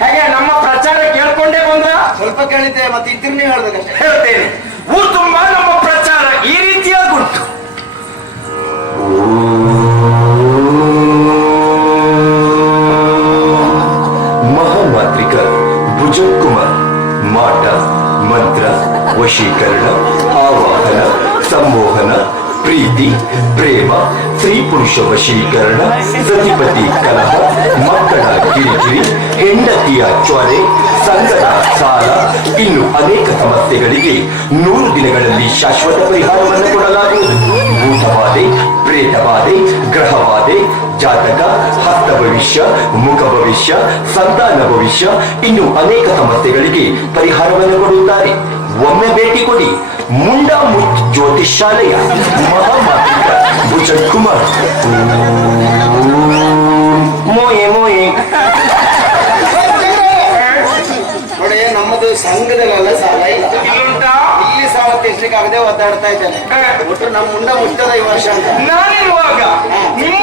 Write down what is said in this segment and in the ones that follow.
ಹಾಗೆ ನಮ್ಮ ಪ್ರಚಾರ ಕೇಳ್ಕೊಂಡೇ ಬಂದ? ಸ್ವಲ್ಪ ಕೇಳಿದ್ದೆ ಮತ್ತೆ ಇದ್ದಿರ್ನೇ ಹೇಳ್ಬೇಕಷ್ಟೇ. ಹೇಳ್ತೇನೆ. ಊರು ತುಂಬಾ ನಮ್ಮ ಪ್ರಚಾರ ಈ ರೀತಿಯಾಗಿ ಉಂಟು ಮಹಾಮಾತ್ರಿಕ ಕುಮಾರ್ ಮಾಟ ಮಂತ್ರ ವಶೀಕರಣ ಆವಾಹನ ಸಂಮೋಹನ ಪ್ರೀತಿ, ಪ್ರೇಮ, ಸ್ತ್ರೀ ಪುರುಷ ವಶೀಕರಣ ಸತಿಪತಿ ಕಲಹ, ಮಕ್ಕಳ ಕಿರಿಕಿರಿ, ಹೆಂಡತಿಯ ಚೊರೆ ಸಂಕಟ ಸಾಲ, ಇನ್ನು ಅನೇಕ ಸಮಸ್ಯೆಗಳಿಗೆ ನೂರು ದಿನಗಳಲ್ಲಿ ಶಾಶ್ವತ ಪರಿಹಾರವನ್ನು ಕೊಡಲಾಗುವುದು. ಭೂತವಾದೆ, ಪ್ರೇತವಾದೆ, ಗ್ರಹವಾದೆ, ಜಾತಕ, ಹಸ್ತ ಭವಿಷ್ಯ, ಮುಖ ಭವಿಷ್ಯ, ಸಂತಾನ ಭವಿಷ್ಯ, ಇನ್ನು ಅನೇಕ ಸಮಸ್ಯೆಗಳಿಗೆ ಪರಿಹಾರವನ್ನು ಕೊಡುತ್ತಾರೆ. ಒಮ್ಮೆ ಭೇಟಿ ಕೊಡಿ. ಮುಂಡಾ ಮುತ್ ಜ್ಯೋತಿಷಾಲಯ ಮಹಾಮಾಂತ್ರಿಕ ಭುಜನ್ ಕುಮಾರ್. ಮೋಯೆ ಮೋಯೆ ನೋಡಿ ನಮ್ಮದು ಸಂಘದಲ್ಲ ಸಾಲ ಇಲ್ಲ ಇಲ್ಲಿ ಸಾಲ ತೀರ್ಸ್ಲಿಕ್ಕೆ ಆಗದೆ ಒದ್ದಾಡ್ತಾ ಇದ್ದಾನೆ. ಒಟ್ಟು ನಮ್ಮ ಮುಂಡ ಮುಟ್ಟದ ಈ ವರ್ಷ ಅಂತ. ನಾನಿರುವಾಗ ನಿಮ್ಮ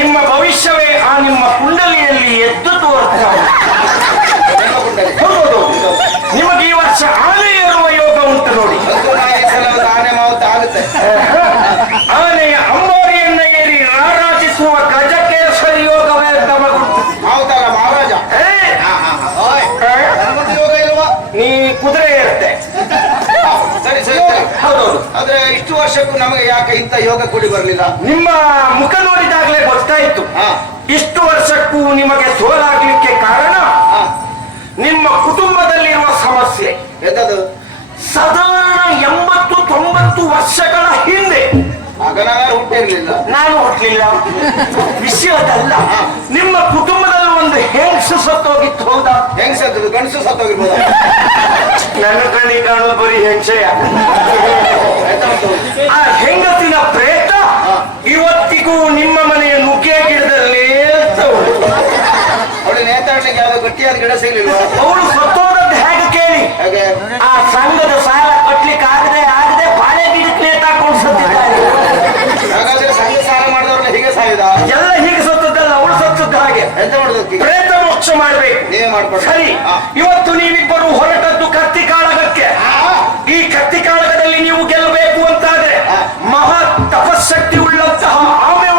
ನಿಮ್ಮ ಭವಿಷ್ಯವೇ ಆ ನಿಮ್ಮ ಕುಂಡಲಿಯಲ್ಲಿ ಎದ್ದು ತೋರ್ತಾ. ಹೌದು ನಿಮಗೆ ಈ ವರ್ಷ ಆನೆ ಏರುವ ಯೋಗ ಉಂಟು ನೋಡಿ. ಆನೆ ಮಾವುತ ಆಗುತ್ತೆ ಆನೆಯ ಅಂಬಾರಿಯನ್ನ ಏರಿ ರಾರಾಜಿಸುವ ಗಜಕೇಸರಿ ಯೋಗವೇ ತಮಗುಂಟು ಮಾವುತ ಅಲ್ಲ ಮಹಾರಾಜ ಏ, ಹಾ, ಹಾ, ಹಾ. ಓಯ್, ನನಗೊಂದು ಯೋಗ ಇಲ್ವಾ ನೀ ಕುದುರೆ ಇರುತ್ತೆ ಸರಿ ಸರಿ ಸರಿ ಹೌದೌದು ಆದ್ರೆ ಇಷ್ಟು ವರ್ಷಕ್ಕೂ ನಮಗೆ ಯಾಕೆ ಇಂಥ ಯೋಗ ಕೂಡಿ ಬರಲಿಲ್ಲ? ನಿಮ್ಮ ಮುಖ ನೋಡಿದಾಗಲೇ ಗೊತ್ತಾಯಿತು ಇಷ್ಟು ವರ್ಷಕ್ಕೂ ನಿಮಗೆ ಸೋಲಾಗ್ಲಿಕ್ಕೆ ಕಾರಣ ನಿಮ್ಮ ಕುಟುಂಬದಲ್ಲಿರುವ ಸಮಸ್ಯೆ. ಸಾಧಾರಣ ಎಂಬತ್ತು ತೊಂಬತ್ತು ವರ್ಷಗಳ ಹಿಂದೆ ಆಗ ನಾನು ಹುಟ್ಟಿರ್ಲಿಲ್ಲ. ನಾನು ಹುಟ್ಟಲಿಲ್ಲ ವಿಷಯದಲ್ಲ. ನಿಮ್ಮ ಕುಟುಂಬದಲ್ಲಿ ಒಂದು ಹೆಂಗಸು ಸತ್ತೋಗಿತ್ತು ಹೌದಾ ಹೆಂಗಸ ಗಂಡಸು ಸತ್ತೋಗಿರ್ಬೋದ. ನನ್ನ ಕಣ್ಣಿ ಕಾಣೋದು ಬರೀ ಹೆಂಗಸೆಯ ಆ ಹೆಂಗಸಿನ ಪ್ರೇತ ಇವತ್ತಿಗೂ ನಿಮ್ಮ ಮನೆಯ ನುಗ್ಗೆ ಗಿಡದಲ್ಲಿ ಅವಳು ನೇತಾಡ್ಲಿಕ್ಕೆ ಯಾವ್ದೋ ಗಟ್ಟಿಯಾದ ಗಿಡ ಸಿಗ್ಲಿಲ್ಲ ಅವಳು ಸತ್ತೋದದ್ದು ಹೇಗೆ ಕೇಳಿ? ಹಾಗೆ? ಆ ಸಂಘದ ಸಾಲ ಕಟ್ಲಿಕ್ಕೆ ಆಗದೆ ಆಗದೆ ಬಾಳೆ ಗಿಡಕ್ಕೆ ನೇತಾಕೊಂಡು ಸತ್ತಿದ್ದಾರೆ ಹಾಗಾದ್ರೆ ಸಂಘ ಸಾಲ ಮಾಡಿದವ್ರನ್ನ ಹೀಗೆ ಸಾಯುದ ಎಲ್ಲ ಹೀಗೆ ಸತ್ತದ್ದಲ್ಲ ಅವಳು ಸತ್ತದ್ದು ಹಾಗೆ ಎಂತ ಮಾಡುದಕ್ಕೆ ಪ್ರೇತ ಮೋಕ್ಷ ಮಾಡಬೇಕು. ಸರಿ. ಇವತ್ತು ನೀವಿಬ್ಬರು ಹೊರಟದ್ದು ಕತ್ತಿ ಕಾಳಗಕ್ಕೆ. ಈ ಕತ್ತಿ ಕಾಳಗದಲ್ಲಿ ನೀವು ಗೆಲ್ಲಬೇಕು ಅಂತಾದ್ರೆ ಮಹಾ ತಪಶಕ್ತಿ ಉಳ್ಳಂತಹ ಆಮೆ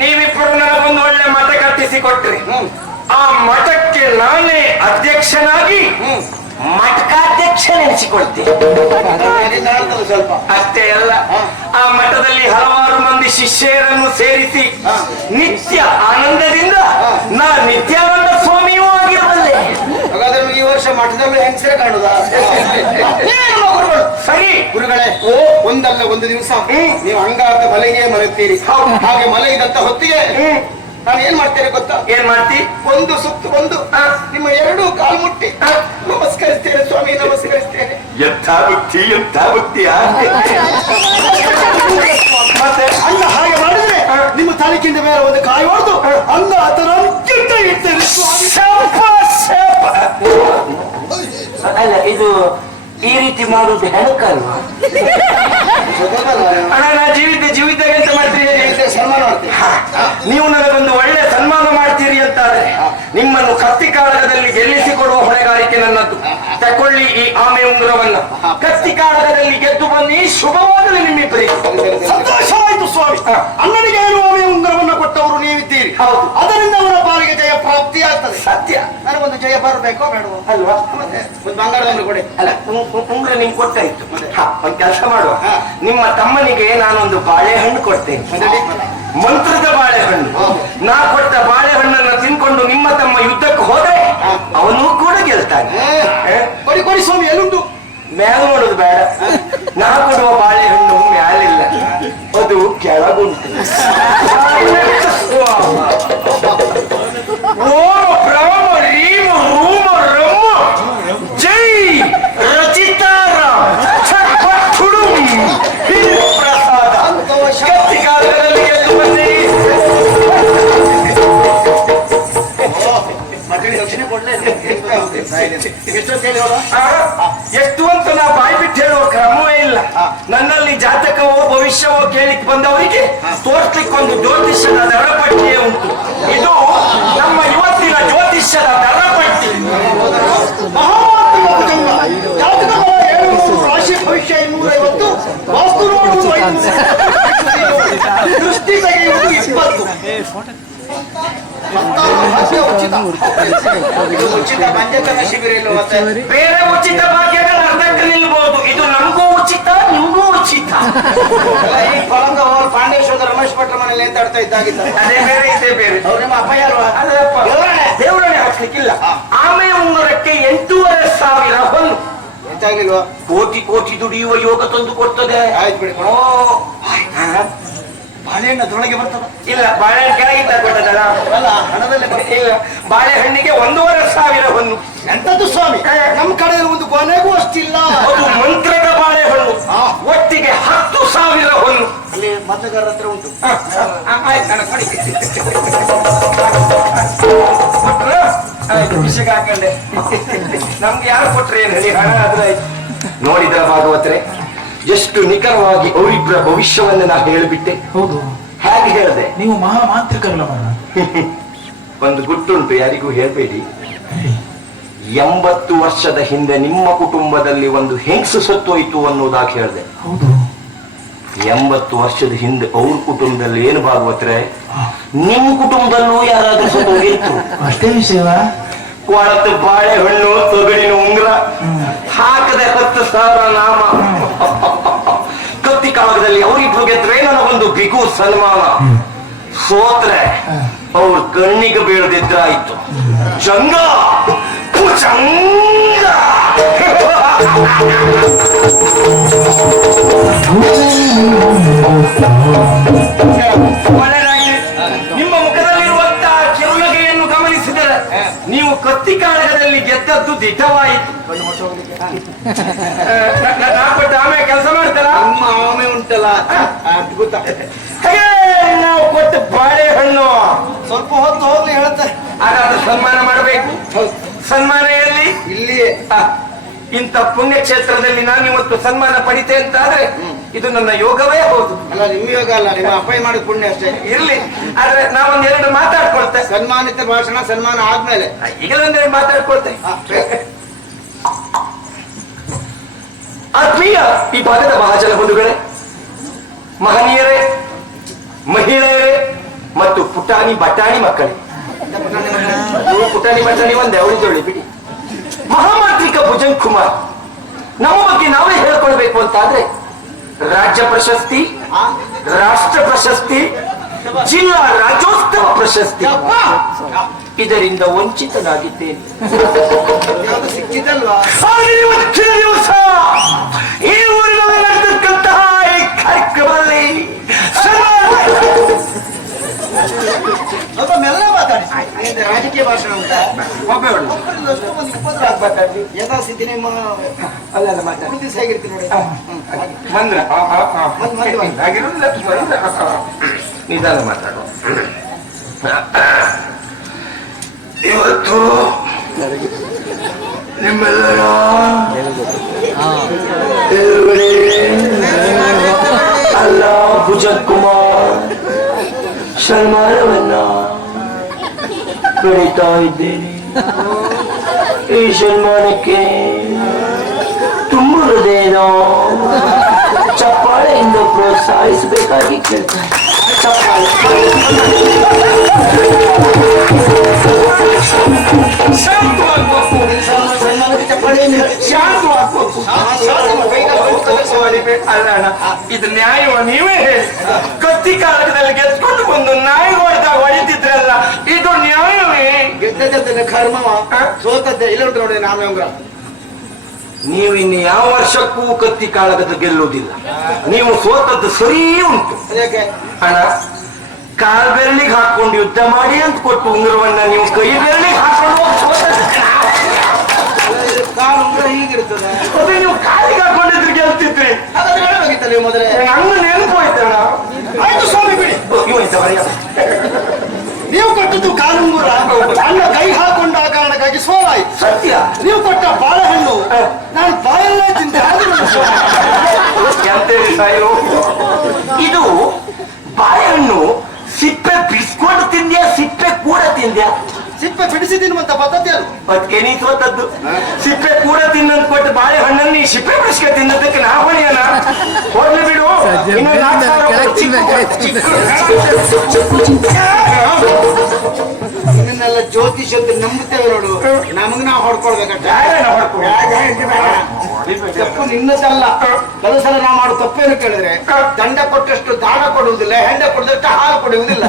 ನೀವಿಬ್ಬರು ನನಗೊಂದು ಒಳ್ಳೆ ಮಠ ಕಟ್ಟಿಸಿ ಕೊಟ್ರಿ ಆ ಮಠಕ್ಕೆ ನಾನೇ ಅಧ್ಯಕ್ಷನಾಗಿ ಮಠಕಾಧ್ಯಕ್ಷ ನೆನೆಸಿಕೊಳ್ತೀನಿ ಸ್ವಲ್ಪ. ಅಷ್ಟೇ ಅಲ್ಲ ಆ ಮಠದಲ್ಲಿ ಹಲವಾರು ಮಂದಿ ಶಿಷ್ಯರನ್ನು ಸೇರಿಸಿ ನಿತ್ಯ ಆನಂದದಿಂದ ನಾ ನಿತ್ಯಾನಂದ ಸ್ವಾಮಿಯೂ ಆಗಿರಬಲ್ಲೆ ಹಾಗಾದ್ರೆ ನಿಮಗೆ ಈ ವರ್ಷ ಮಠದಲ್ಲೂ ಹೆಂಗಸರೇ ಕಾಣುದ? ಸರಿ. ಗುರುಗಳೇ ಓ ಒಂದಲ್ಲ ಒಂದು ದಿವಸ. ನೀವು ಅಂಗಾತ ಮಲಗಿಯೇ ಮರೆತೀರಿ. ಹಾಗೆ ಮಲಗಿದಂತ ಹೊತ್ತಿಗೆ ನಾನು ಏನ್ ಮಾಡ್ತೇನೆ ಗೊತ್ತಾ? ಏನ್ ಮಾಡ್ತಿ? ಒಂದು ಸುತ್ತು ಒಂದು ನಿಮ್ಮ ಎರಡು ಕಾಲು ಮುಟ್ಟಿ. ನಮಸ್ಕರಿಸ್ತೇನೆ ಸ್ವಾಮಿ ನಮಸ್ಕರಿಸ್ತೇನೆ. ಎಂಥ ಬುದ್ಧಿ ಎಂಥ ಬುದ್ಧಿಯ. ಮತ್ತೆ ಅಲ್ಲ ಹಾಗೆ ಮಾಡಿದ್ರೆ ನಿಮ್ಮ ತಾಲೂಕಿಂದ ಮೇಲೆ ಒಂದು ಕಾಯಿ ಹೊಡೆದು ಅಂಗ ಆತನ ಅತ್ಯಂತ ಇರ್ತೇನೆ ಸ್ವಾಮಿ. ಅಲ್ಲ ಇದು ಈ ರೀತಿ ಮಾಡುವುದು ಹೆಣಕಲ್ವಾ? ಅಣ್ಣ ನಾ ಜೀವಿತ ಜೀವಿತ ಎಂತ ಮಾಡ್ತೀರಿ? ಸನ್ಮಾನ ನೀವು ನನಗೊಂದು ಒಳ್ಳೆ ಸನ್ಮಾನ ಮಾಡ್ತೀರಿ ಅಂತಾದ್ರೆ ನಿಮ್ಮನ್ನು ಕತ್ತಿ ಕಾಳಗದಲ್ಲಿ ಗೆಲ್ಲಿಸಿಕೊಡುವ ಹೊಣೆಗಾರಿಕೆ ನನ್ನದು. ತಕೊಳ್ಳಿ ಈ ಆಮೆ ಉಂಗುರವನ್ನ. ಕತ್ತಿ ಕಾಳಗದಲ್ಲಿ ಗೆದ್ದು ಬನ್ನಿ. ಶುಭವಾಗಲಿ ನಿಮ್ಮಿಬ್ಬರಿಗೆ. ಸಂತೋಷವಾಯಿತು ಸ್ವಾಮಿ. ಅಣ್ಣನಿಗೆ ಏನುವೇ ಉಂಗುರವನ್ನು ಕೊಟ್ಟವರು ನೀವಿದ್ದೀರಿ ಹೌದು. ಅದರಿಂದ ಅವರ ಪಾಲಿಗೆ ಜಯ ಪ್ರಾಪ್ತಿ ಆಗ್ತದೆ ನನಗೊಂದು ಜಯ ಬರಬೇಕೋ ಬೇಡವೋ? ಅಲ್ವಾ? ಮತ್ತೆ? ಒಂದು ಕೊಡಿ. ಅಲ್ಲ ಉಂಗ್ರೆ ನಿಮ್ಗೆ ಕೊಟ್ಟಾಯ್ತು ಹಾ, ಒಂದು ಕೆಲಸ ಮಾಡುವ. ನಿಮ್ಮ ತಮ್ಮನಿಗೆ ನಾನೊಂದು ಬಾಳೆಹಣ್ಣು ಕೊಡ್ತೇನೆ. ಮಂತ್ರದ ಬಾಳೆಹಣ್ಣು. ನಾ ಕೊಟ್ಟ ಬಾಳೆಹಣ್ಣನ್ನ ತಿನ್ಕೊಂಡು ನಿಮ್ಮ ತಮ್ಮ ಯುದ್ಧಕ್ಕೆ ಹೋದ್ರೆ ಅವನು ಕೂಡ ಗೆಲ್ತಾನೆ. ಕೊಡಿ ಕೊಡಿ ಸ್ವಾಮಿ ಎಲ್ಲುಂಟು ಮ್ಯಾಲ ನೋಡುದು ಬೇಡ. ನಾ ಕೊಡುವ ಬಾಳೆಹಣ್ಣು ಮ್ಯಾಲಿಲ್ಲ. ಅದು ಕೆಳಗುಂಟು. ಹೇಳಿ ಎಷ್ಟು ಅಂತ ನಾ ಬಾಯಿ ಬಿಟ್ಟು ಹೇಳುವ ಕ್ರಮವೇ ಇಲ್ಲ. ನನ್ನಲ್ಲಿ ಜಾತಕವೋ ಭವಿಷ್ಯವೋ ಕೇಳಿಕ್ ಬಂದವರಿಗೆ ತೋರ್ಸ್ಲಿಕ್ಕೆ ಒಂದು ಜ್ಯೋತಿಷ್ಯದ ದರಪಟ್ಟಿಯೇ ಉಂಟು. ಇದು ನಮ್ಮ ಇವತ್ತಿನ ಜ್ಯೋತಿಷ್ಯದ ಉಚಿತ ಇದು ಉಚಿತ ಪಂಚಕರ್ಮ ಶಿಬಿರ ಬೇರೆ ಉಚಿತ ಭಾಗ್ಯಗಳ ಅರ್ಧಕ್ಕೆ ನಿಲ್ಬಹುದು ಇದು ನಮಗೂ ಉಚಿತ ನಿಮಗೂ ಉಚಿತ. ಈ ಫಲಂಗ ಅವರು ಪಾಂಡೇಶ್ವರ ರಮೇಶ್ ಭಟ್ರ ಮನೇಲಿ ಎಂತಾಡ್ತಾ ಇದ್ದಾಗಿದ್ದಾರೆ ಅದೇ ಬೇರೆ ಇದೇ ಬೇರೆ. ಅವ್ರು ನಿಮ್ಮ ಅಪ್ಪಯ್ಯ ಅಲ್ವಾ ದೇವರಣೆ ದೇವರಣೆ ದೇವರನ್ನೇ ಹಾಕ್ಲಿಕ್ಕಿಲ್ಲ. ಆಮೆ ಉಂಗುರಕ್ಕೆ ಎಂಟೂವರೆ ಸಾವಿರ ಹೊನ್ನು ಎಂತಾಗ್ಲಿಲ್ವಾ? ಕೋಟಿ ಕೋಟಿ ದುಡಿಯುವ ಯೋಗ ತಂದು ಕೊಡ್ತದೆ. ಆಯ್ತು ಬಿಡಿ ಓ ಬಾಳೆಹಣ್ಣು ಅದ್ರೊಳಗೆ ಬರ್ತದ? ಇಲ್ಲ ಬಾಳೆಹಣ್ಣು ಕೆಳಗಿದ್ದ ಕೊಟ್ಟದಲ್ಲ ಅಲ್ಲ ಇಲ್ಲ ಬಾಳೆಹಣ್ಣಿಗೆ ಒಂದೂವರೆ ಸಾವಿರ ಹೊನ್ನು ಎಂತದ್ದು ಸ್ವಾಮಿ? ನಮ್ಮ ಕಡೆ ಒಂದು ಕೊನೆಗೂ ಅಷ್ಟಿಲ್ಲ. ಅದು ಮಂತ್ರದ ಬಾಳೆಹಣ್ಣು. ಒಟ್ಟಿಗೆ ಹತ್ತು ಸಾವಿರ ಹೊನ್ನು ಅಲ್ಲಿ ಮತಗಾರರ ಹತ್ರ ಉಂಟು. ಆಯ್ತು ಅಣ್ಣ, ಕೊಡಿ. ಹಾಕೊಂಡೆ. ನಮ್ಗೆ ಯಾರು ಕೊಟ್ರೆ ಏನು ಹೇಳಿ? ಹಣ ಆದ್ರೆ ಆಯ್ತು. ನೋಡಿದ್ರ ಭಾಗವತ್ರೆ? ಎಷ್ಟು ನಿಖರವಾಗಿ ಅವರಿಬ್ಬರ ಭವಿಷ್ಯವನ್ನ ನಾನು ಹೇಳಿಬಿಟ್ಟೆ. ಹೌದು. ಹೇಗೆ ಹೇಳಿದೆ? ನೀವು ಮಹಾ ಮಾಂತ್ರಿಕರಲ್ಲ ಮರ ಒಂದು ಗುಟ್ಟುಂಟು ಯಾರಿಗೂ ಹೇಳಬೇಡಿ. ಎಂಬತ್ತು ವರ್ಷದ ಹಿಂದೆ ನಿಮ್ಮ ಕುಟುಂಬದಲ್ಲಿ ಒಂದು ಹೆಂಗಸು ಸತ್ತೋಯ್ತು ಅನ್ನೋದಾಗಿ ಹೇಳಿದೆ. ಹೌದು. ಎಂಬತ್ತು ವರ್ಷದ ಹಿಂದೆ ಅವ್ರ ಕುಟುಂಬದಲ್ಲಿ ಏನು ಭಾಗವತ್ರೆ? ನಿಮ್ಮ ಕುಟುಂಬದಲ್ಲೂ ಯಾರಾದ್ರೂ ಸತ್ತೋಗಿತ್ತು ಅಷ್ಟೇ ವಿಷಯ ಕೊಳತು ಬಾಳೆಹಣ್ಣು ತೊಗಡಿನ ಉಂಗ್ರ ಹಾಕದೆ ಹತ್ತು ಸಾವಿರ ನಾಮ. ಕಾಲದಲ್ಲಿ ಅವರಿಬ್ರು ಗೆದ್ರೆ ನನಗೊಂದು ಬಿಗು ಸನ್ಮಾನ. ಸೋತ್ರೆ ಅವ್ರ ಕಣ್ಣಿಗೆ ಬೀಳದಿದ್ರಾಯ್ತು ಜಂಗ! ಕುಚಂಗ. ನಿಮ್ಮ ಮುಖದಲ್ಲಿರುವಂತಹ ಚಿರುನಗೆಯನ್ನು ಗಮನಿಸಿದರೆ ನೀವು ಕತ್ತಿ ಕಾಳಗದಲ್ಲಿ ನ- ನಾ ಕೊಟ್ಟ ಆಮೇಲೆ ಕೆಲಸ ಮಾಡ್ತಾರ? ನಮ್ಮ ಆಮೆ ಉಂಟಲ್ಲ ಅದ್ಭುತ ಹೇಗೆ ನಾವು ಕೊಟ್ಟು ಬಾಳೆಹಣ್ಣು. ಸ್ವಲ್ಪ ಹೊತ್ತು ಹೋಗ್ಲಿ ಹೇಳುತ್ತೆ. ಹಾಗಾದ್ರೆ ಸನ್ಮಾನ ಮಾಡಬೇಕು. ಸನ್ಮಾನ ಎಲ್ಲಿ? ಇಲ್ಲಿ ಆ, ಇಂಥ ಪುಣ್ಯ ಕ್ಷೇತ್ರದಲ್ಲಿ ನಾನು ಇವತ್ತು ಸನ್ಮಾನ ಪಡಿತೆ ಅಂತ ಆದ್ರೆ ಇದು ನನ್ನ ಯೋಗವೇ ಹೌದು. ಅಲ್ಲ ನಿಮ್ಮ ಯೋಗ ಅಲ್ಲ ನಿಮ್ಮ ಅಪಾಯ ಮಾಡಿದ ಪುಣ್ಯ ಅಷ್ಟೇ. ಇರ್ಲಿ ಆದ್ರೆ ನಾವೊಂದ್ ಎರಡು ಮಾತಾಡ್ಕೊಳ್ತೆ. ಸನ್ಮಾನಿತ ಭಾಷಣ ಸನ್ಮಾನ ಆದ್ಮೇಲೆ. ಈಗಲೇ ಒಂದೆರಡು ಮಾತಾಡ್ಕೊಳ್ತೆ. ಆತ್ಮೀಯ ಈ ಭಾಗದ ಮಹಾಜನ ಬಂಧುಗಳೇ ಮಹನೀಯರೇ ಮಹಿಳೆಯರೇ ಮತ್ತು ಪುಟಾಣಿ ಬಟಾಣಿ ಮಕ್ಕಳೇ. ಪುಟಾಣಿ ಬಟಾಣಿ ಒಂದೇ ಅವಳಿದ್ದೊಳ್ಳಿ ಬಿಡಿ. ಮಹಾಮಾತ್ರಿಕ ಭುಜಂಗ್ ಕುಮಾರ್ ನಮ್ಮ ಬಗ್ಗೆ ನಾವೇ ಹೇಳ್ಕೊಳ್ಬೇಕು ಅಂತಾದ್ರೆ ರಾಜ್ಯ ಪ್ರಶಸ್ತಿ ರಾಷ್ಟ್ರ ಪ್ರಶಸ್ತಿ ಜಿಲ್ಲಾ ರಾಜ್ಯೋತ್ಸವ ಪ್ರಶಸ್ತಿ! ಇದರಿಂದ ವಂಚಿತನಾಗಿದ್ದೇನೆ. ಸಿಕ್ಕಿದಲ್ವಾ ದಿವಸ ಈ ಸ್ವಲ್ಪ ಮೆಲ್ಲ ಮಾತಾಡಿ ರಾಜಕೀಯ ಭಾಷಣ ಉಂಟಾ ಒಬ್ಬೇ ಉಪದ್ರ. ಯಥಾಸ್ಥಿತಿ ನಿಮ್ಮ ಅಲ್ಲ, ಅಲ್ಲ, ಮಾತಾಡಿ. ನೋಡಿ ಹ್ಮ್, ಹಾಗೆ. ಬಂದ್ರ ಆ, ಆ, ಆ. ಬಂದ್, ಬಂದ್, ಬಂದ್. ಹಾಗಿರೋದಿಲ್ಲ, ಬಂದ್ರ. ಆ, ಆ. ನಿಧಾನ ಮಾತಾಡು ಇವತ್ತು ನಿಮ್ಮೆಲ್ಲರ ಅಲ್ಲ ಭುಜನ್ ಕುಮಾರ್ ಸನ್ಮಾನವನ್ನ ಪಡಿತಾ ಇದ್ದೇನೆ ಈ ಸನ್ಮಾನಕ್ಕೆ ತುಂಬ ಹೃದಯದ ಚಪ್ಪಾಳೆಯಿಂದ ಪ್ರೋತ್ಸಾಹಿಸಬೇಕಾಗಿ ಕೇಳ್ತಾರೆ. ಅಲ್ಲ ಇದು ನ್ಯಾಯವ ನೀವೇ ಹೇಳಿ. ಕತ್ತಿ ಕಾಲದಲ್ಲಿ ಗೆದ್ಕೊಂಡು ಬಂದು ನಾಯಿ ಗೆದ್ದದ್ದನ್ನ ಕರ್ಮವ ಸೋತದ್ದೆ ಇಲ್ಲ ಉಂಟು ನೋಡಿ ನಾಮ ಉಂಗ್ರ. ನೀವು ಇನ್ನು ಯಾವ ವರ್ಷಕ್ಕೂ ಕತ್ತಿ ಕಾಳಗದ ಗೆಲ್ಲುವುದಿಲ್ಲ. ನೀವು ಸೋತದ್ದು ಸರಿ ಉಂಟು. ಹಣ ಕಾಲ್ ಬೆರಳಿಗೆ ಹಾಕೊಂಡು ಯುದ್ಧ ಮಾಡಿ ಅಂತ ಕೊಟ್ಟು ಉಂಗುರವನ್ನ ನೀವು ಕೈ ಬೆರಳಿಗೆ ಹಾಕೊಂಡು ಹೋಗಿ ಸೋತದ್ದು. ಕಾಲು ಉಂಗ್ರ ಹೀಗಿರ್ತದೆ. ಅದೇ ನೀವು ಕಾಲಿಗೆ ಹಾಕೊಂಡಿದ್ರೆ ಗೆಲ್ತಿದ್ರಿ. ನೀವು ಮೊದಲೇ? ನೆನಪು ಆಯ್ತಣ್ಣ ಆಯ್ತು ಸ್ವಾಮಿ ಬಿಡಿ. ನೀವು ಕೊಟ್ಟದ್ದು ಕಾಲುಂಗುರ ನನ್ನ ಕೈ ಹಾಕೊಂಡ ಕಾರಣಕ್ಕಾಗಿ ಸೋಲಾಯ್ತು ಸತ್ಯ ನೀವು ಕೊಟ್ಟ ಬಾಳೆಹಣ್ಣು ನಾನು ಬಾಯಲ್ಲೇ ತಿಂದೆ ಆದ್ರೂ ನನಗೆ ಸೋಲಾಯ್ತು. ಎಂತೇಳಿ ಸಾಯು ಇದು ಬಾಳೆಹಣ್ಣು ಸಿಪ್ಪೆ ಬಿಡಿಸ್ಕೊಂಡು ತಿಂದ್ಯಾ ಸಿಪ್ಪೆ ಕೂಡ ತಿಂದ್ಯಾ ಸಿಪ್ಪೆ ಬಿಡಿಸಿ ತಿನ್ನುವಂತ ನೀ ಸೋತದ್ದು. ಸಿಪ್ಪೆ ಕೂಡ ತಿನ್ನಂತ ಕೊಟ್ಟು ಬಾಳೆಹಣ್ಣನ್ನು ನೀ ಸಿಪ್ಪೆ ಬಿಡಿಸ್ಕ ತಿನ್ನದಕ್ಕೆ ನಾ ಹೊಣೆಯನ? ಹೋಗ್ಲಿ ಬಿಡು. ಇನ್ನೊಂದು ನಾಲ್ಕು ಸಾವಿರ ಜ್ಯೋತಿಷ್ ಅಂತ ನಂಬುತ್ತೇವೆ ನೋಡು. ನಮಗ್ ನಾವು ಹೊಡ್ಕೊಳ್ಬೇಕಂತ. ತಪ್ಪು ನಿನ್ನದಲ್ಲ. ಕೆಲವು ಸಲ ನಾವು ಮಾಡೋ ತಪ್ಪೇನು ಕೇಳಿದ್ರೆ ದಂಡ ಕೊಟ್ಟಷ್ಟು ದಾನ ಕೊಡುವುದಿಲ್ಲ ಹೆಂಡ ಕೊಡದಷ್ಟು ಹಾಲು ಕೊಡುವುದಿಲ್ಲ.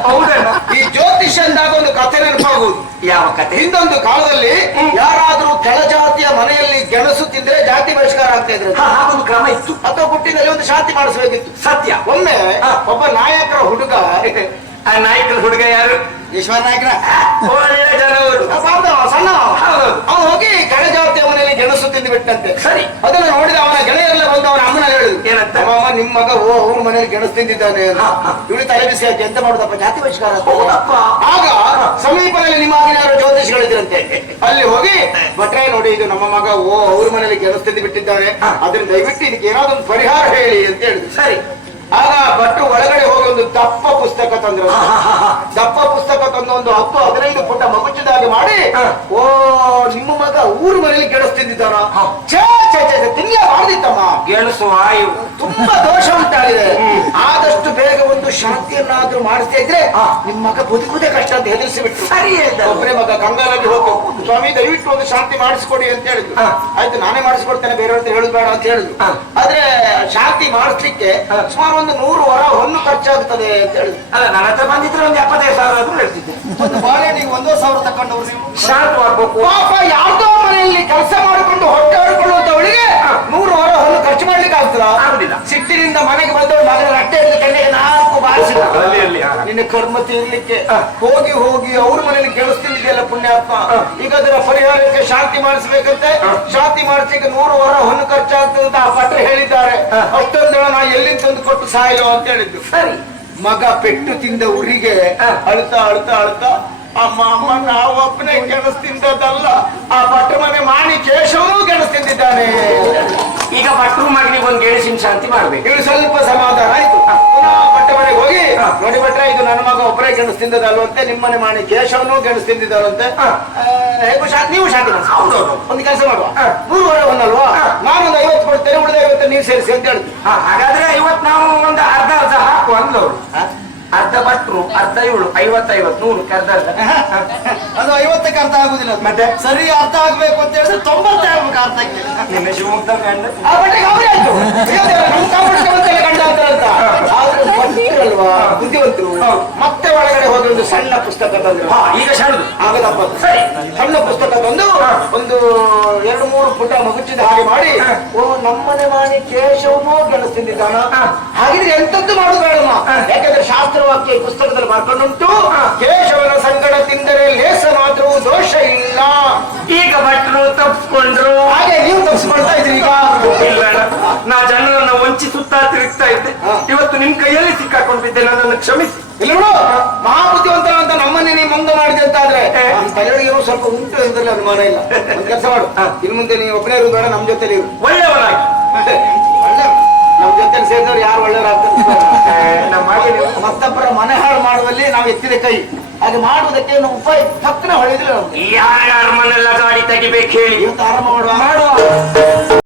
ಈ ಜ್ಯೋತಿಷ್ಯ ಅಂದಾಗ ಒಂದು ಕಥೆ ನೆನಪಾಗುವುದು ಯಾವ ಕಥೆ? ಹಿಂದೊಂದು ಕಾಲದಲ್ಲಿ ಯಾರಾದ್ರೂ ಕೆಳಜಾತಿಯ ಮನೆಯಲ್ಲಿ ಗೆಣಸು ತಿಂದ್ರೆ ಜಾತಿ ಬಹಿಷ್ಕಾರ ಆಗ್ತಾ ಇದ್ರು. ಒಂದು ಕ್ರಮ ಇತ್ತು. ಅಥವಾ ಹುಟ್ಟಿನಲ್ಲಿ ಒಂದು ಶಾಂತಿ ಮಾಡಿಸಬೇಕಿತ್ತು. ಸತ್ಯ. ಒಮ್ಮೆ. ಒಬ್ಬ ನಾಯಕರ ಹುಡುಗ ಆ ನಾಯಕರ ಹುಡುಗ ಯಾರು? ಈಶ್ವರ ನಾಯಕರ? ಸಣ್ಣ. ಅವನು ಹೋಗಿ ಗಣಜಾತಿ ಮನೆಯಲ್ಲಿ ಗೆಣಸು ತಿಂದು ಬಿಟ್ಟಂತೆ. ಸರಿ. ಅದನ್ನ ನೋಡಿದ ಅವನ ಗೆಳೆಯರೆಲ್ಲ ಬಂದು ಅವನ ಅಮ್ಮನ ಹೇಳಿದ್ರು. ಏನಂತ? ಅಮ್ಮ ನಿಮ್ ಮಗ ಓ ಅವ್ರ ಮನೇಲಿ ಗೆಣಸು ತಿಂದಿದ್ದಾನೆ. ಇವಳು ತಲೆ ಬಿಸಿ ಹಾಕಿ ಎಂತ ಮಾಡುದಪ್ಪ? ಜಾತಿ ಬಹಿಷ್ಕಾರ. ಆಗ ಸಮೀಪದಲ್ಲಿ ನಿಮ್ಮ ಯಾರು ಜ್ಯೋತಿಷಿಗಳಿದ್ರಂತೆ. ಅಲ್ಲಿ ಹೋಗಿ ಭಟ್ರೆ ನೋಡಿ ಇದು ನಮ್ಮ ಮಗ ಓ ಅವ್ರ ಮನೇಲಿ ಗೆಣಸು ತಿಂದು ಬಿಟ್ಟಿದ್ದಾನೆ. ಅದನ್ನ ದಯವಿಟ್ಟು ಇದಕ್ಕೆ ಏನಾದ್ರು ಪರಿಹಾರ ಹೇಳಿ ಅಂತ ಹೇಳಿದ್ರು. ಸರಿ. ಆಗ ಭಟ್ಟು ಒಳಗಡೆ ಹೋಗಿ ಒಂದು ದಪ್ಪ ಪುಸ್ತಕ ತಂದ್ರು. ದಪ್ಪ ಪುಸ್ತಕ ತಂದು ಒಂದು ಹತ್ತು ಹದಿನೈದು ಪುಟ ಮಗುಚಿದಾಗೆ ಮಾಡಿ. ಓ ನಿಮ್ಮ ಮಗ ಊರು ಮನೇಲಿ ಹಾ. ಛೇ ಛೇ ಛೇ ಮಾಡ್ದಿತ್ತಮ್ಮ ಗೆಣಸು ವಾಯು ತುಂಬಾ ದೋಷ ಉಂಟಾಗಿದೆ ಆದಷ್ಟು ಬೇಗ ಒಂದು ಶಾಂತಿಯನ್ನಾದ್ರೂ ಮಾಡಿಸ್ತಾ ಇದ್ರೆ. ನಿಮ್ ಮಗ ಬದುಕುದೇ ಕಷ್ಟ ಅಂತ ಹೆದರಿಸಿ ಬಿಟ್ಟು. ಒಬ್ಬರೇ ಮಗ ಗಂಗಾಲಲ್ಲಿ ಹೋಗು ಸ್ವಾಮಿ ದಯವಿಟ್ಟು ಒಂದು ಶಾಂತಿ ಮಾಡಿಸ್ಕೊಡಿ ಅಂತ ಹೇಳಿದ್ರು ಆಯ್ತು ನಾನೇ ಮಾಡಿಸ್ಕೊಡ್ತೇನೆ ಬೇರೆಯವ್ರ ಹೇಳುದು ಬೇಡ ಅಂತ ಹೇಳಿದ್ರು ಆದ್ರೆ ಶಾಂತಿ ಮಾಡಿಸ್ಲಿಕ್ಕೆ. ಸುಮಾರು ಒಂದು ನೂರು ವರ ಹೊನ್ನು ಖರ್ಚಾಗ್ತದೆ ಅಂತ ಹೇಳಿ ಅಲ್ಲ ನನ್ನ ಹತ್ರ ಬಂದಿದ್ರೆ ಒಂದು ಎಪ್ಪತ್ತೈದು ಸಾವಿರ ಆದ್ರೂ ಹೇಳ್ತಿದ್ದೆ. ಒಂದು ಬಾಳೆಹಣ್ಣಿಗೆ ಒಂದೋ ಸಾವಿರ ತಕೊಂಡವ್ರು ನೀವು. ಶಾಂತವಾಗ್ಬೇಕು ಪಾಪ ಯಾವ್ದೋ ಮನೆಯಲ್ಲಿ ಕೆಲಸ ಮಾಡಿಕೊಂಡು ಹೊಟ್ಟೆ ಹೊಡ್ಕೊಳ್ಳುವಂತವಳಿಗೆ ನೂರು ವರ ಹೊನ್ನು ಖರ್ಚು ಮಾಡ್ಲಿಕ್ಕೆ ಆಗ್ತದ? ಆಗುದಿಲ್ಲ. ಸಿಟ್ಟಿನಿಂದ ಮನೆಗೆ ಬಂದವಳು ಮಗನ ರಟ್ಟೆಯಲ್ಲಿ ಕಣ್ಣಿಗೆ ನಾಲ್ಕು ಬಾರಿಸಿದ. ನಿನ್ನ ಕರ್ಮ ತೀರ್ಲಿಕ್ಕೆ ಹೋಗಿ ಹೋಗಿ ಅವ್ರ ಮನೇಲಿ ಕೆಲಸದಿಲ್ಲ ಪುಣ್ಯಾತ್ಮ. ಈಗ ಅದರ ಪರಿಹಾರಕ್ಕೆ ಶಾಂತಿ ಮಾಡಿಸ್ಬೇಕಂತೆ. ಶಾಂತಿ ಮಾಡಿಸ್ಲಿಕ್ಕೆ ನೂರು ವರ ಹೊನ್ನು ಖರ್ಚಾಗ್ತದೆ ಅಂತ ಆ ಪಟ್ರೆ ಹೇಳಿದ್ದಾರೆ ಅಷ್ಟೊಂದು ನಾ ಎಲ್ಲಿಂದ ತಂದು ಕೊಟ್ಟು ಸಾಯೋ ಅಂತ ಹೇಳಿದ್ದು ಸರಿ ಮಗ ಪೆಟ್ಟು ತಿಂದ ಉರಿಗೆ. ಅಳ್ತಾ ಅಳ್ತಾ ಅಳ್ತಾ ಅಮ್ಮ ಅಮ್ಮ ನಾವೊಬ್ಬನೇ ಗೆಣಸ್ ತಿಂದದಲ್ಲ ಆ ಭಟ್ರ ಮನೆ ಮಾಣಿ ಕೇಶವನು ಗೆಣಸ್ ತಿಂದಿದ್ದಾನೆ ಈಗ ಭಟ್ರು ಮಗನಿಗೆ ಒಂದು ಗೆಣಸಿನ ಶಾಂತಿ ಮಾಡ್ಬೇಕು. ಇಲ್ಲಿ ಸ್ವಲ್ಪ ಸಮಾಧಾನ ಆಯ್ತು. ಪುನಃ ಭಟ್ಟ ಮನೆಗೆ ಹೋಗಿ ನೋಡಿ ಭಟ್ರೆ ಇದು ನನ್ನ ಮಗ ಒಬ್ಬರೇ ಗೆಣಸ್ ತಿಂದದಲ್ವಂತೆ ನಿಮ್ಮನೆ ಮಾಣಿ ಕೇಶವನು ಗೆಣಸ್ ತಿಂದಿದ್ದಾರಂತೆ ಹೇಗೂ ಶಾಂತಿ ನೀವು ಶಾಂತಿ ಮಾಡಿಸಿ. ಹೌದೌದು. ಒಂದು ಕೆಲಸ ಮಾಡುವ. ಮೂರು ವರೆ ಒಂದಲ್ವಾ ನಾನೊಂದು ಐವತ್ತು ಕೊಡ್ತೇನೆ ಉಳಿದ ಐವತ್ತು ನೀವು ಸೇರಿಸಿ ಅಂತ ಹೇಳಿದ್ವಿ. ಹಾಗಾದ್ರೆ ಇವತ್ತು ನಾವು ಒಂದು ಅರ್ಧ ಅರ್ಧ ಹಾಕು ಅಂದ್ಲವ್ರು? ಅರ್ಧ ಭಟ್ರು ಅರ್ಧ ಇವಳು ಐವತ್ತೈವತ್ ನೂರು ಕರ್ದ ಅದು ಐವತ್ತಕ್ಕೆ ಅರ್ಥ ಆಗುದಿಲ್ಲ ಮತ್ತೆ? ಸರಿ ಅರ್ಥ ಆಗ್ಬೇಕು ಅಂತ ಹೇಳಿದ್ರೆ ತೊಂಬತ್ತೇ ಆಗ್ಬೇಕು ಅರ್ಥಕ್ಕೆ ಶಿವಮೊಗ್ಗ ಗಂಡ ದೇವ್ರೇ, ನಮ್ಮ ಅಂತಾರಂತ. ಬುದ್ಧಿವಂತರು? ಮತ್ತೆ ಒಳಗಡೆ ಹೋಗಿ ಒಂದು ಸಣ್ಣ ಪುಸ್ತಕ ತಂದ್ರು ಈಗ ಸಣ್ಣದು. ಆಗದಪ್ಪ ಸರಿ. ಸಣ್ಣ ಪುಸ್ತಕ ತಂದು ಒಂದು ಎರಡು ಮೂರು ಪುಟ ಮಗುಚಿದ ಹಾಗೆ ಮಾಡಿ ಓ ನಮ್ಮನೆ ಮಾಡಿ ಕೇಶವನೋ ಗೆಲ್ಲಿಸ್ತಿದ್ದಾನ ಹಾಗಿದ್ರೆ ಎಂತದ್ದು ಮಾಡುದು ಯಾಕಂದ್ರೆ ಯಾಕಂದ್ರೆ ಶಾಸ್ತ್ರವಾಕ್ಯ ಈ ಪುಸ್ತಕದಲ್ಲಿ ಬರ್ಕೊಂಡುಂಟು ಕೇಶವನ ಸಂಕಟ ತಿಂದರೆ ಲೇಸನಾದ್ರೂ ದೋಷ ಇಲ್ಲ. ಈಗ ಭಟ್ರು ತಪ್ಪಿಕೊಂಡ್ರು ಹಾಗೆ ನೀವು ತಪ್ಪಿಸ್ಕೊಳ್ತಾ ಇದ್ರಿ ಈಗ? ಇಲ್ಲ. ನಾ ಜನರನ್ನ ವಂಚಿಸುತ್ತಾ ತಿರುಗ್ತಾ ಇದ್ದೆ. ಇವತ್ತು ನಿಮ್ ಕೈಯಲ್ಲಿ ಸಿಕ್ಕಾಕೊಂಡಿದ್ದೆ ನನ್ನನ್ನು ಕ್ಷಮಿಸಿ. ಇಲ್ಲ ನೋಡು ಮಹಾಬುದ್ಧಿವಂತರ ಅಂತ ನಮ್ಮನ್ನೇ ನೀವು ಮುಂದೆ ಮಾಡಿದೆ ಅಂತ ಆದ್ರೆ ನಮ್ಮ ತಲೆಯೊಳಗೆ ಏನೋ ಸ್ವಲ್ಪ ಉಂಟು ಎಂದ್ರೆ ಅನುಮಾನ ಇಲ್ಲ. ಕೆಲಸ ಮಾಡು. ಇನ್ ಮುಂದೆ ನೀವು ಒಬ್ಬನೇ ಇರುವುದು ಬೇಡ ನಮ್ಮ ಜೊತೆಲಿ ಒಳ್ಳೆಯವನಾಗಿ. ಒಳ್ಳೆ ನಮ್ಮ ಜೊತೆಲಿ ಸೇರಿದವ್ರು ಯಾರು ನೀವು ಮತ್ತೊಬ್ಬರ ಮನೆ ಹಾಳು ಮಾಡುವಲ್ಲಿ ನಾವು ಎತ್ತಿದ ಕೈ. ಅದು ಮಾಡುವುದಕ್ಕೆ ಏನು ಉಪಾಯ ತಕ್ಕನ ಹೊಳೆದಿಲ್ಲ ಯಾರ ಯಾರ್ಯಾರ ಮನೆಲ್ಲ ಗಾಡಿ ತೆಗಿಬೇಕು ಹೇಳಿ. ಇವತ್ತು ಆರಂಭ ಮಾಡುವ? ಮಾಡುವ.